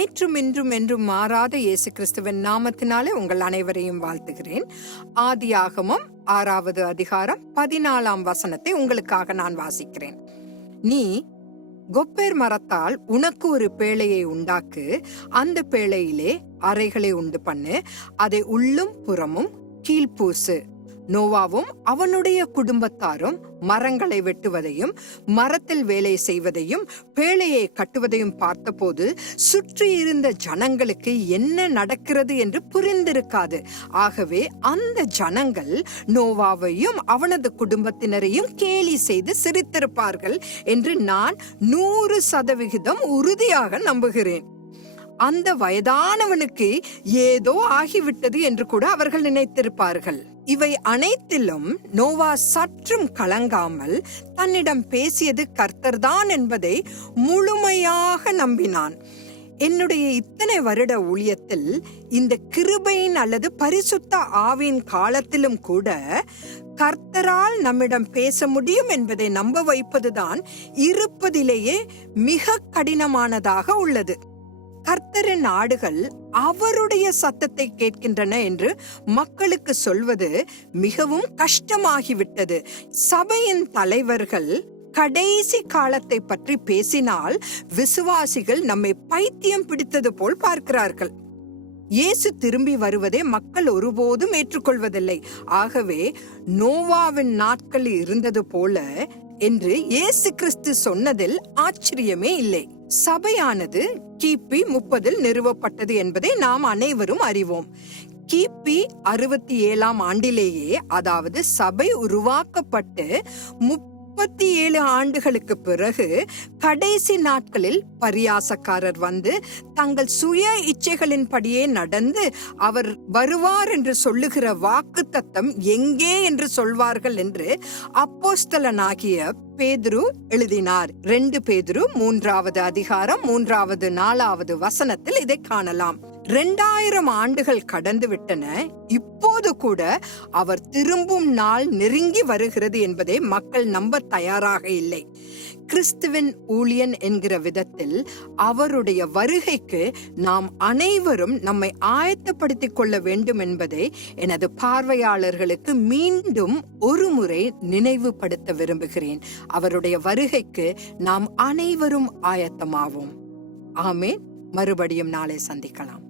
நேற்றும் இன்றும் என்றும் மாறாத இயேசு கிறிஸ்துவின் நாமத்தினாலே உங்கள் அனைவரையும் வாழ்த்துகிறேன். ஆதியாகமும் ஆறாவது அதிகாரம் பதினாலாம் வசனத்தை உங்களுக்காக நான் வாசிக்கிறேன். நீ கொப்பேர் மரத்தால் உனக்கு ஒரு பேழையை உண்டாக்கு அந்த பேழையிலே அறைகளை உண்டு பண்ணு அதை உள்ளும் புறமும் கீழ்ப்பூசு நோவாவும் அவனுடைய குடும்பத்தாரும் மரங்களை வெட்டுவதையும் மரத்தில் வேலை செய்வதையும் பேழையை கட்டுவதையும் பார்த்தபோது சுற்றி இருந்த ஜனங்களுக்கு என்ன நடக்கிறது என்று புரிந்திருக்காது. ஆகவே அந்த ஜனங்கள் நோவாவையும் அவனது குடும்பத்தினரையும் கேலி செய்து சிரித்திருப்பார்கள் என்று நான் நூறு சதவிகிதம் உறுதியாக நம்புகிறேன். அந்த வயதானவனுக்கு ஏதோ ஆகிவிட்டது என்று கூட அவர்கள் நினைத்திருப்பார்கள். இவை அனைத்திலும் நோவா சற்றும் கலங்காமல் தன்னிடம் பேசியது கர்த்தர்தான் என்பதை முழுமையாக நம்பினான். என்னுடைய இத்தனை வருட ஊழியத்தில் இந்த கிருபையின் அல்லது பரிசுத்த ஆவின் காலத்திலும் கூட கர்த்தரால் நம்மிடம் பேச முடியும் என்பதை நம்ப வைப்பதுதான் இருப்பதிலேயே மிக கடினமானதாக உள்ளது. கர்த்தரின் ஆடுகள் அவருடைய சத்தத்தை கேட்கின்றன என்று மக்களுக்கு சொல்வது மிகவும் கஷ்டமாகிவிட்டது. சபையின் தலைவர்கள் கடைசி காலத்தை பற்றி பேசினால் விசுவாசிகள் நம்மை பைத்தியம் பிடித்தது போல் பார்க்கிறார்கள். இயேசு திரும்பி வருவதை மக்கள் ஒருபோதும் ஏற்றுக்கொள்வதில்லை. ஆகவே நோவாவின் நாட்கள் இருந்தது போல என்று இயேசு கிறிஸ்து சொன்னதில் ஆச்சரியமே இல்லை. சபையானது கிபி முப்பதில் நிறுவப்பட்டது என்பதை நாம் அனைவரும் அறிவோம். கிபி அறுபத்தி ஏழாம் ஆண்டிலேயே அதாவது சபை உருவாக்கப்பட்டு முப்பத்தி ஏழு ஆண்டுகளுக்கு பிறகு கடைசி நாட்களில் பரியாசக்காரர் வந்து தங்கள் சுய இச்சைகளின்படியே நடந்து அவர் வருவார் என்று சொல்லுகிற வாக்கு தத்தம் எங்கே என்று சொல்வார்கள் என்று அப்போஸ்தலனாகிய பேதுரு எழுதினார். ரெண்டு பேதுரு மூன்றாவது அதிகாரம் மூன்றாவது நாலாவது வசனத்தில் இதை காணலாம். ரெண்டாயிரம் ஆண்டுகள் கடந்து விட்டன. இப்போது கூட அவர் திரும்பும் நாள் நெருங்கி வருகிறது என்பதை மக்கள் நம்ப தயாராக இல்லை. கிறிஸ்துவின் ஊழியன் என்கிற விதத்தில் அவருடைய வருகைக்கு நாம் அனைவரும் நம்மை ஆயத்தப்படுத்திக் கொள்ள வேண்டும் என்பதை எனது பார்வையாளர்களுக்கு மீண்டும் ஒரு முறை நினைவுபடுத்த விரும்புகிறேன். அவருடைய வருகைக்கு நாம் அனைவரும் ஆயத்தமாவோம். ஆமேன். மறுபடியும் நாளை சந்திக்கலாம்.